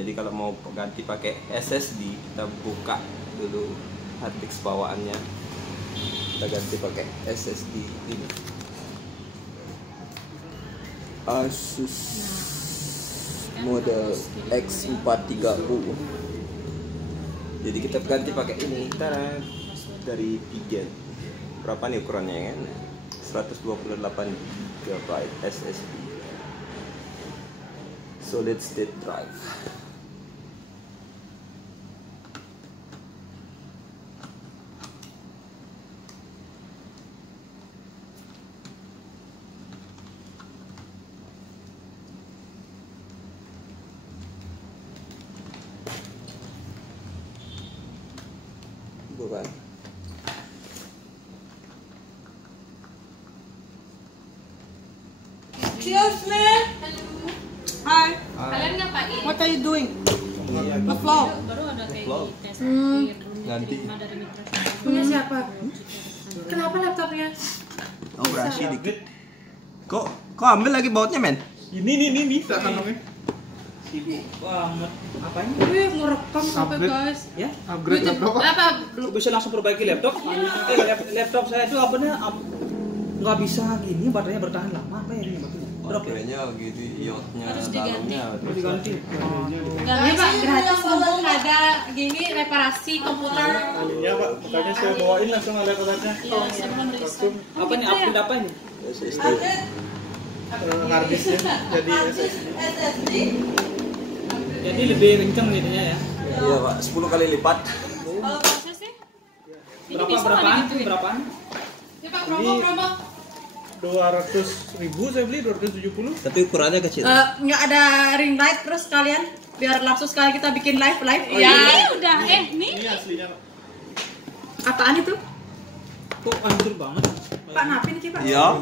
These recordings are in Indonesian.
Jadi kalau mau ganti pakai SSD, kita buka dulu hard disk bawaannya, kita ganti pakai SSD ini. Asus model X430. Jadi kita ganti pakai ini. Taran, dari Pigeon. Berapa nih ukurannya kan? 128 GB SSD. Solid state drive. Bukan. Cheers, man. Hi. Kalian ngapain? What are you doing? The vlog. Baru ada kayak Vlog. tes akhir Ganti. diterima dari mitra. Punya siapa? Kenapa laptopnya? Oh, berasi dikit. Kok ambil lagi bautnya, men? Ini tak kantongnya. Sibuk banget. Apanya? Wih, mau rekam sampai Upgrade. guys. Ya? Upgrade laptop. Apa? Lu bisa langsung perbaiki laptop. Laptop saya itu nggak bisa gini, baterainya bertahan lama. Apa ya ini baterainya? Drop ya? Kayaknya gitu, iotnya, Harus diganti. dalamnya. Harus diganti. Ganti Pak, gratis mumpung nggak ada gini reparasi komputer. Alinya Pak, makanya saya bawain langsung ada kabarnya. Iya, sebelum riset. Apa nih? Upgrade apa ini? SSD. Harddisknya jadi SSD. Jadi lebih kenceng jadinya ya. Iya, Pak, 10 kali lipat. Kalau proses sih? Ini Berapa bisa berapaan? digituin. Berapaan? Ya Pak, promo. 200.000 saya beli 270. Tapi ukurannya kecil. Nggak ada ring light terus kalian biar langsung sekali kita bikin live. Ya, udah. Nih. Ini aslinya Pak. Apaan itu? Kok hancur banget? Pak Napin ki Pak. Iya.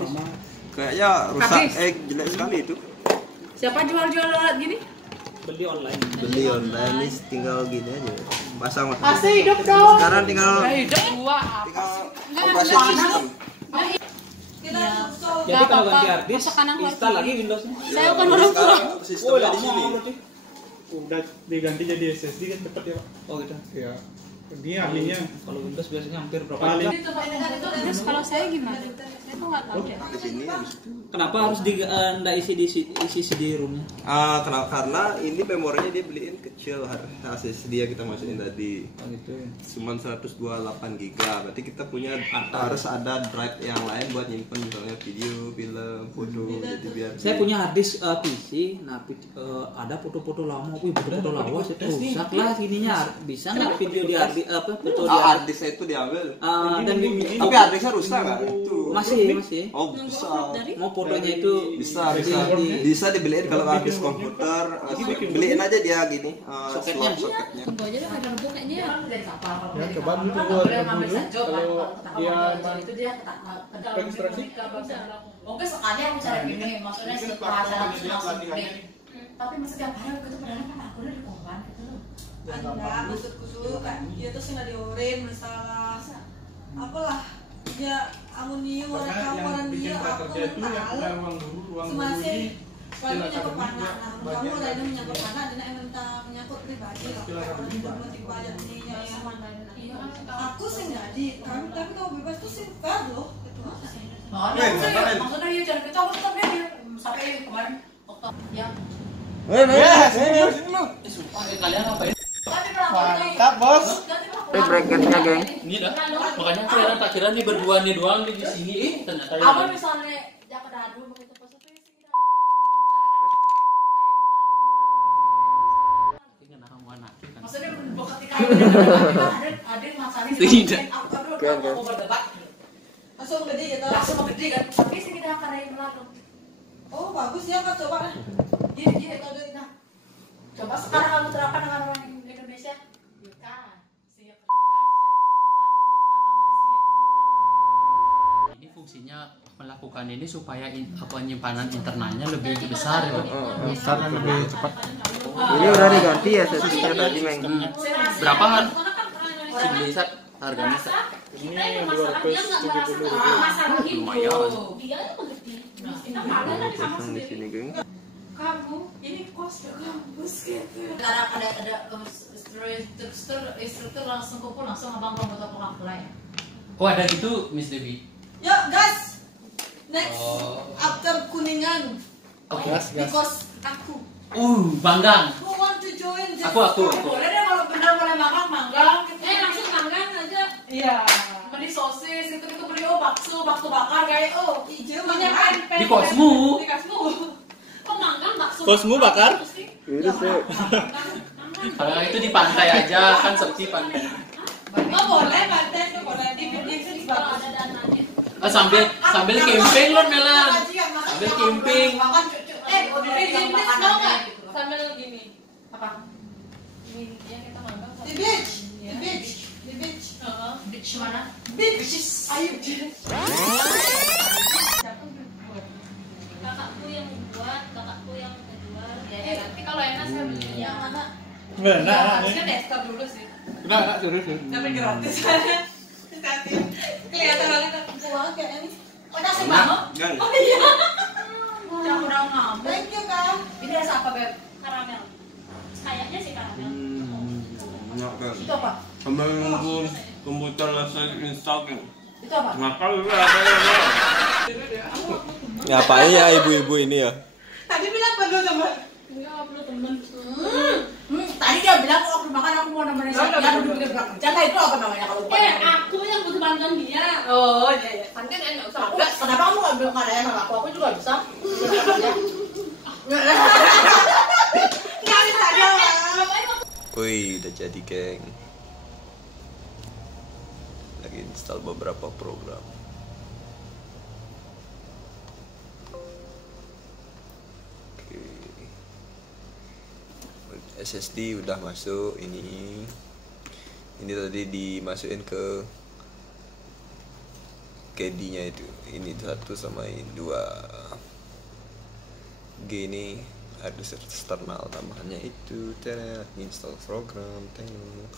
Kayaknya rusak, Habis. jelek sekali itu. Siapa jual-jual gini? Beli online. Beli online nih tinggal gini aja. Pasang Pasti hidup dong. Sekarang tinggal Hidup gua. operasi sistem. Jadi kalau ganti hard disk, Masuk kanan keluar install kiri. lagi Windows-nya. Saya bukan orang tua. Oh, Sistemnya di sini. lama berarti. Udah diganti jadi SSD kan cepet ya Pak. Oh gitu. Iya. Ini ahlinya. Kalau Windows biasanya hampir berapa Paling jam? Terus kalau saya gimana? Saya tuh nggak tahu deh. Di sini habis itu. Kenapa harus nggak isi CD-ROM-nya? Karena ini memorinya dia beliin kecil, SSD yang kita masukin tadi. Oh gitu. Cuman 128 GB. Berarti kita punya harus ada drive yang lain buat nyimpen misalnya video, film, foto. Jadi biar Saya punya hard disk PC, nah ada foto-foto lama, foto-foto lawas itu rusak lah ininya. Bisa nggak video di hard disk foto di hard disknya itu diambil. dan Tapi hard disknya rusak nggak? Itu. masih. Oh, bisa. Mau fotonya itu Bisa dibeliin kalau hard disk komputer. Beliin aja dia gini. Soketnya. Soketnya. Tunggu aja deh ada rebuk kayaknya. ya coba dulu buat dulu kalau dia registrasi. Mungkin sekali aku cara gini, maksudnya setelah tapi masa tiap hari aku tuh padahal kan aku udah di korban gitu loh. Enggak, kusut-kusut kan dia tuh nggak diorin masalah apalah dia amonium orang dia apa tuh tahu semasih kalau menyangkut panah, nah kamu ada ini menyangkut panah, ada yang tentang menyangkut pribadi lah orang tidak menuntut pajak nih aku sih nggak di tapi kalau bebas tuh sih fair loh itu Maksudnya dia cara kita aku tetap dia sampai kemarin waktu yang sumpah kalian ngapain? Mantap bos. Ini bracketnya, geng. Ini dah, makanya aku heran tak kira nih berdua nih doang di sini, ternyata Apa misalnya dia kedadu begitu pas itu sih maksudnya ketika ada masalah aku berdebat langsung gede gitu langsung gede kan tapi sih kita akan naik lalu oh bagus ya Kak coba lah iya nah coba sekarang kamu terapkan dengan orang Indonesia ya kan siap ini fungsinya melakukan ini supaya penyimpanan internalnya lebih besar ya. Besar dan lebih cepat. Ini udah diganti ya SSD-nya tadi, Meng. Berapaan? Beli harganya Ini 270.000. lumayan. Pasang di sini, geng. kamu ini kos ke kampus gitu. Sekarang ada instruktur langsung kumpul langsung abang buat apa apply. Oh ada gitu Miss Devi. Yuk gas, next Oh. after Kuningan. Gas, Di gas. kos aku. Banggang. Who want to join? Aku. Boleh deh kalau benar boleh manggang. Langsung manggang aja. Iya. Beli sosis itu beli bakso bakar kayak Hijau Punya makan. pen. Di kosmu. Di kosmu. Kok manggang bakso? Kosmu bakar? Itu sih. Kalau itu di pantai aja kan sepi pantai. Oh boleh, pantai itu boleh. Di Phoenix Kalau bagus. ada dananya. Sambil camping loh Melan. Sambil camping. makan cucu. Bikin bis tau nggak? Sambil gini. Apa? Gini ya kita manggang. Di beach, di beach, di beach. Beach mana? Beach. Ayo. Kakakku yang buat, kakakku yang kedua. Ya nanti kalau enak saya beli yang mana? Benar. Harusnya daftar dulu sih. Benar, serius. Tapi gratis. Kelihatan banget pulang kayak ini. Oh nasi banget. Oh iya. Jangan udah ngamuk. Thank you kak. Ini rasa apa beb? Karamel. Kayaknya sih karamel. Enak kan. Itu apa? Sambil nunggu komputer installing. Itu apa? Ngakal juga apa ya? Ngapain ya ibu-ibu ini ya? Tadi bilang perlu teman. Enggak perlu temen. Tadi dia bilang kalau aku makan aku mau nemenin dia duduk di belakang. Jangan itu apa namanya kalau bukan? Aku yang butuh bantuan dia. Oh iya iya. Nanti enggak usah. Kenapa kamu nggak bilang ada yang sama aku? Aku juga bisa. Nggak bisa dia. Wih, udah jadi geng. Lagi install beberapa program. Oke. SSD udah masuk ini. Ini tadi dimasukin ke KD-nya itu. Ini 1 sama ini 2. G ini ada eksternal tambahannya itu install program tengok